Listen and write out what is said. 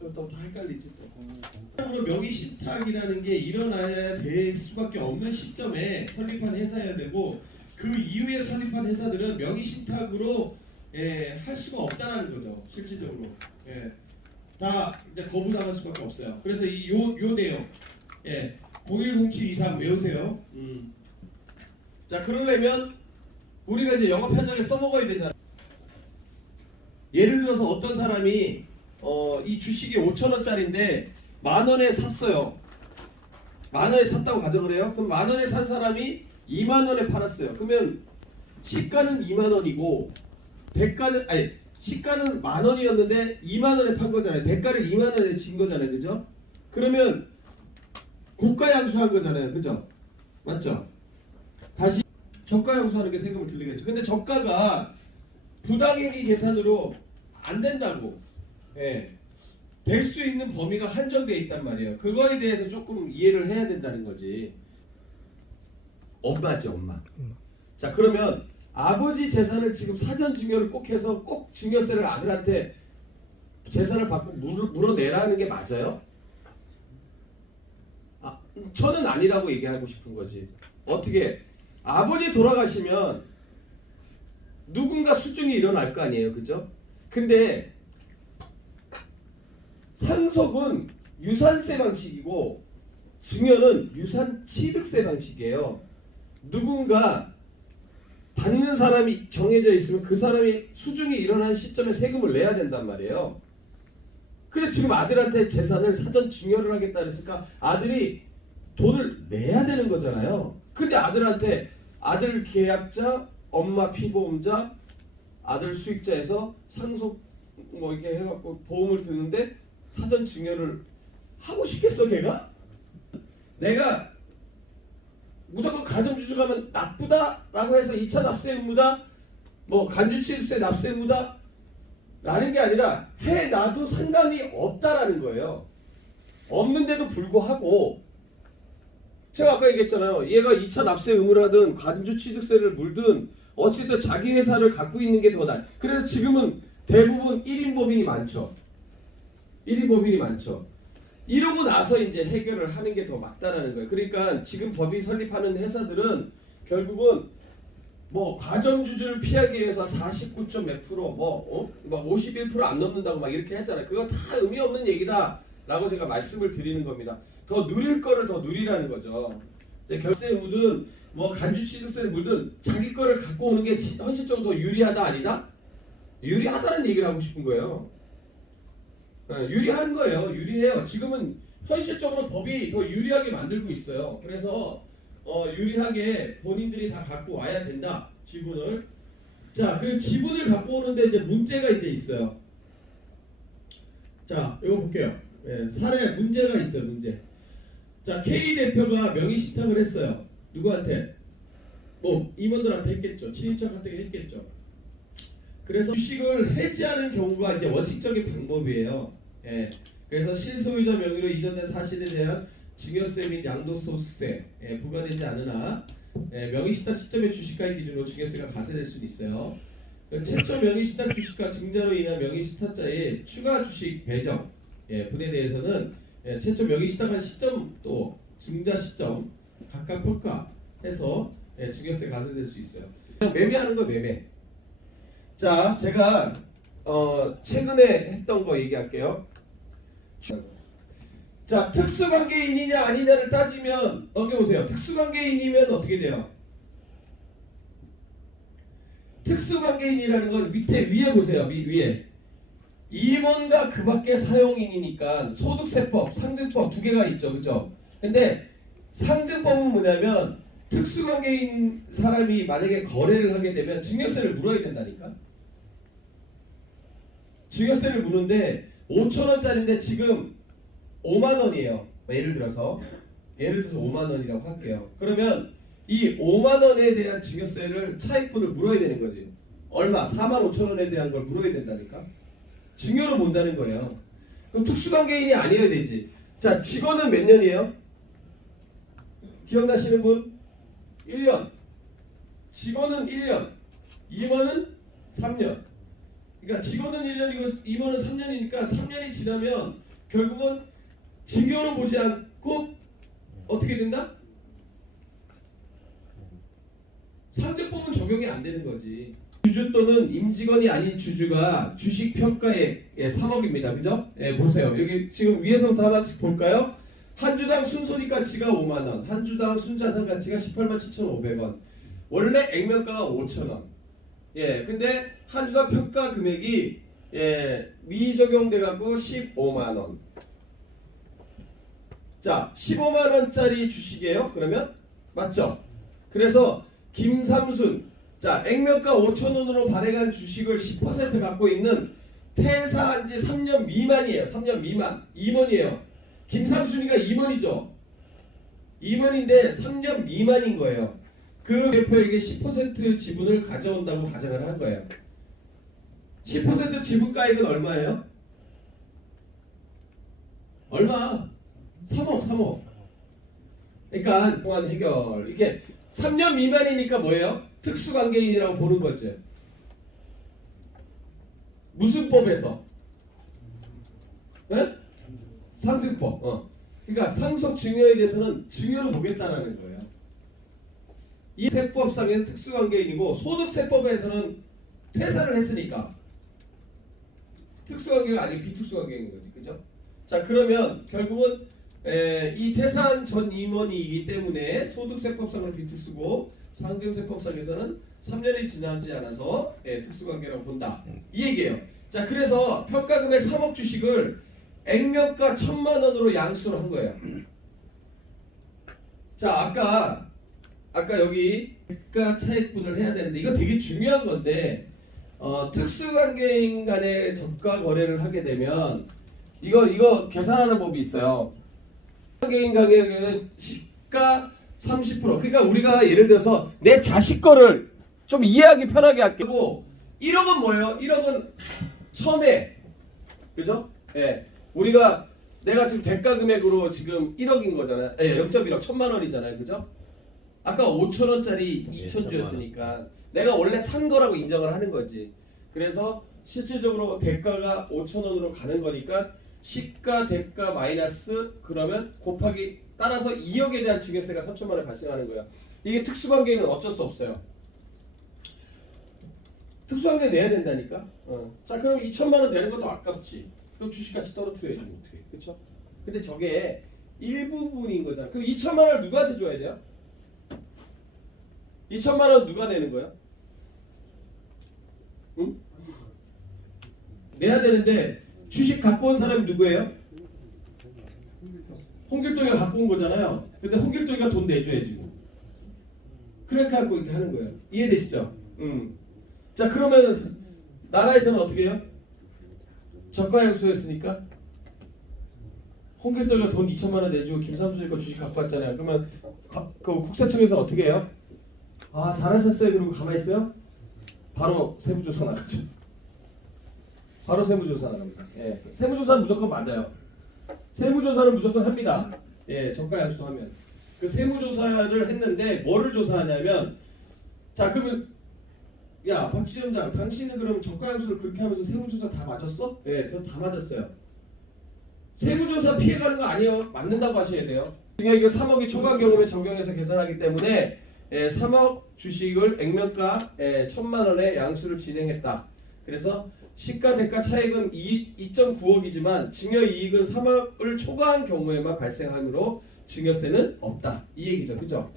또, 또 헷갈리지 또. 으로 명의 신탁이라는 게 일어나야 될 수밖에 없는 시점에 설립한 회사여야 되고 그 이후에 설립한 회사들은 명의 신탁으로 예, 할 수가 없다라는 거죠 실질적으로 예, 다 이제 거부당할 수밖에 없어요. 그래서 이요 요 내용 예, 0107 이상 외우세요. 음. 자 그러려면 우리가 이제 영업 현장에 써먹어야 되잖아. 예를 들어서 어떤 사람이 어, 이 주식이 5천 원짜리인데 만 원에 샀어요. 만 원에 샀다고 가정을 해요. 그럼 만 원에 산 사람이 2만 원에 팔았어요. 그러면 시가는 2만 원이고 대가는 아니 시가는 만 원이었는데 2만 원에 판 거잖아요. 대가를 2만 원에 진 거잖아요. 그죠? 그러면 고가 양수한 거잖아요. 그죠? 맞죠? 다시 저가 양수하는 게 세금을 들리겠죠. 근데 저가가 부당행위 계산으로 안 된다고. 예. 될 수 있는 범위가 한정되어 있단 말이에요. 그거에 대해서 조금 이해를 해야 된다는 거지. 엄마지 엄마. 자 그러면 아버지 재산을 지금 사전 증여를 꼭 해서 꼭 증여세를 아들한테 재산을 받고 물, 물어내라는 게 맞아요? 아, 저는 아니라고 얘기하고 싶은 거지. 어떻게 아버지 돌아가시면 누군가 수중이 일어날 거 아니에요, 그죠? 근데 상속은 유산세 방식이고 증여는 유산 취득세 방식이에요. 누군가 받는 사람이 정해져 있으면 그 사람이 수중이 일어난 시점에 세금을 내야 된단 말이에요. 그래 지금 아들한테 재산을 사전 증여를 하겠다 그랬으니까 아들이 돈을 내야 되는 거잖아요. 근데 아들한테 아들 계약자, 엄마 피보험자, 아들 수익자에서 상속 뭐 이렇게 해갖고 보험을 드는데 사전 증여를 하고 싶겠어 걔가? 내가 무조건 가정주주 가 면 나쁘다라고 해서 2차 납세 의무다 뭐 간주치세 납세 의무다 라는 게 아니라 해놔도 상관이 없다라는 거예요. 없는데도 불구하고 제가 아까 얘기했잖아요. 얘가 2차 납세 의무를 하든 간주취득세를 물든 어쨌든 자기 회사를 갖고 있는 게 더 나아 그래서 지금은 대부분 1인 법인이 많죠 1인 법인이 많죠 이러고 나서 이제 해결을 하는 게 더 맞다라는 거예요. 그러니까 지금 법이 설립하는 회사들은 결국은 뭐 가정주주를 피하기 위해서 49. 몇 프로 뭐, 어? 뭐51%안 넘는다고 막 이렇게 했잖아요. 그거 다 의미 없는 얘기다라고 제가 말씀을 드리는 겁니다. 더 누릴 거를 더 누리라는 거죠. 결세 의무든 뭐 간주 취득세를 물든 자기 거를 갖고 오는 게 현실적으로 더 유리하다 아니다? 유리하다는 얘기를 하고 싶은 거예요. 네, 유리한 거예요. 유리해요. 지금은 현실적으로 법이 더 유리하게 만들고 있어요. 그래서 어, 유리하게 본인들이 다 갖고 와야 된다. 지분을. 자, 그 지분을 갖고 오는데 이제 문제가 이제 있어요. 자, 이거 볼게요. 예, 사례 문제가 있어요. 문제. 자, K 대표가 명의 신탁을 했어요. 누구한테? 뭐 임원들한테 했겠죠. 친인척한테 했겠죠. 그래서 주식을 해지하는 경우가 이제 원칙적인 방법이에요. 예. 그래서 실소유자 명의로 이전된 사실에 대한 증여세 및 양도소득세 예, 부과되지 않으나 예, 명의신탁 시점의 주식가액 기준으로 증여세가 가세될 수는 있어요. 그 최초 명의신탁 주식과 증자로 인한 명의신탁자의 추가 주식 배정 예, 분에 대해서는 예, 최초 명의신탁한 시점 또 증자 시점 각각 평가해서 예, 증여세 가세될 수 있어요. 매매하는 거 매매. 자, 제가 어, 최근에 했던 거 얘기할게요. 자, 특수관계인이냐 아니냐를 따지면 넘겨보세요. 특수관계인이면 어떻게 돼요? 특수관계인이라는 건 밑에 위에 보세요. 위, 위에 임원과 그밖의 사용인이니까 소득세법, 상증법 두 개가 있죠, 그죠? 근데 상증법은 뭐냐면 특수관계인 사람이 만약에 거래를 하게 되면 증여세를 물어야 된다니까. 증여세를 무는데 5천 원짜리인데 지금 5만 원이에요. 뭐 예를 들어서 예를 들어서 5만 원이라고 할게요. 그러면 이 5만 원에 대한 증여세를 차익분을 물어야 되는 거지. 얼마? 4만 5천 원에 대한 걸 물어야 된다니까. 증여로 본다는 거예요. 그럼 특수관계인이 아니어야 되지. 자, 직원은 몇 년이에요? 기억나시는 분? 1년. 직원은 1년. 임원은 3년. 그러니까 직원은 1년이고 임원은 3년이니까 3년이 지나면 결국은 증여는 보지 않고 어떻게 된다? 상대법은 적용이 안 되는 거지. 주주 또는 임직원이 아닌 주주가 주식 평가액 예, 3억입니다. 그죠? 예, 보세요. 여기 지금 위에서부터 하나씩 볼까요? 한 주당 순손익 가치가 5만 원, 한 주당 순자산 가치가 18만 7,500원. 원래 액면가가 5천 원. 예, 근데 한 주당 평가 금액이 예, 미적용돼 갖고 15만 원. 자, 15만 원짜리 주식이에요. 그러면 맞죠? 그래서 김삼순 자, 액면가 5천 원으로 발행한 주식을 10% 갖고 있는 퇴사한 지 3년 미만이에요. 3년 미만. 임원이에요. 김삼순이가 임원이죠. 임원인데 3년 미만인 거예요. 그 대표에게 10% 지분을 가져온다고 가정을 한 거예요. 10% 지분가액은 얼마예요? 얼마? 3억, 3억. 그러니까 동안 해결. 이게 3년 미만이니까 뭐예요? 특수관계인이라고 보는 거죠. 무슨 법에서? 예? 상증법. 어. 그러니까 상속 증여에 대해서는 증여로 보겠다는 거예요. 이 세법상에는 특수관계인이고 소득세법에서는 퇴사를 했으니까 특수관계가 아니고 비특수관계인 거지, 그죠? 자 그러면 결국은 에, 이 퇴사한 전 임원이기 때문에 소득세법상으로 비특수고 상증세법상에서는 3년이 지나지 않아서 예, 특수관계라고 본다. 이 얘기예요. 자 그래서 평가금액 3억 주식을 액면가 1천만 원으로 양수를 한 거예요. 자 아까 아까 여기 대가 차액분을 해야 되는데 이거 되게 중요한 건데 어, 특수관계인 간의 저가 거래를 하게 되면 이거 이거 계산하는 법이 있어요. 개인 가격에는 시가 30% 그러니까 우리가 예를 들어서 내 자식 거를 좀 이해하기 편하게 할게요. 1억은 뭐예요? 1억은 처음에 그죠? 예. 우리가 내가 지금 대가 금액으로 지금 1억인 거잖아요. 예, 0.1억 천만 원이잖아요. 그죠? 아까 5천 원짜리 예, 2천 주였으니까 내가 원래 산 거라고 인정을 하는 거지. 그래서 실질적으로 대가가 5천 원으로 가는 거니까 시가 대가 마이너스 그러면 곱하기 따라서 2억에 대한 증여세가 3천만 원 발생하는 거야. 이게 특수관계는 어쩔 수 없어요. 특수관계 내야 된다니까. 어. 자 그럼 2천만 원 내는 것도 아깝지. 그럼 주식가치 떨어뜨려야지 어떻게? 그렇죠? 근데 저게 일부분인 거잖아. 그럼 2천만 원을 누구한테 줘야 돼요? 2천만 원 누가 내는 거야? 응? 내야 되는데 주식 갖고 온 사람이 누구예요? 홍길동이가 갖고 온 거잖아요. 근데 홍길동이가 돈 내줘야지. 뭐. 그렇게 갖고 이렇게 하는 거예요. 이해되시죠? 음. 자 그러면 나라에서는 어떻게 해요? 저가형수였으니까 홍길동이가 돈 2천만 원 내주고 김삼순이 거 주식 갖고 왔잖아요. 그러면 가- 그 국세청에서 어떻게 해요? 아 잘하셨어요. 그러고 가만히 있어요? 바로 세무조사 나가죠. 바로 세무조사 나갑니다. 예, 세무조사는 무조건 맞아요. 세무조사는 무조건 합니다. 예, 저가 양수하면 그 세무조사를 했는데 뭐를 조사하냐면 자 그러면 야 박지점장 당신은 그럼 저가 양수를 그렇게 하면서 세무조사 다 맞았어? 예, 저 다 맞았어요. 세무조사 피해가는 거 아니에요. 맞는다고 하셔야 돼요. 중에 이거 3억이 초과 경험에 적용해서 계산하기 때문에 예, 3억 주식을 액면가 예, 1천만 원에 양수를 진행했다. 그래서 시가 대가 차익은 2, 2.9억이지만 증여 이익은 3억을 초과한 경우에만 발생하므로 증여세는 없다. 이 얘기죠. 그죠?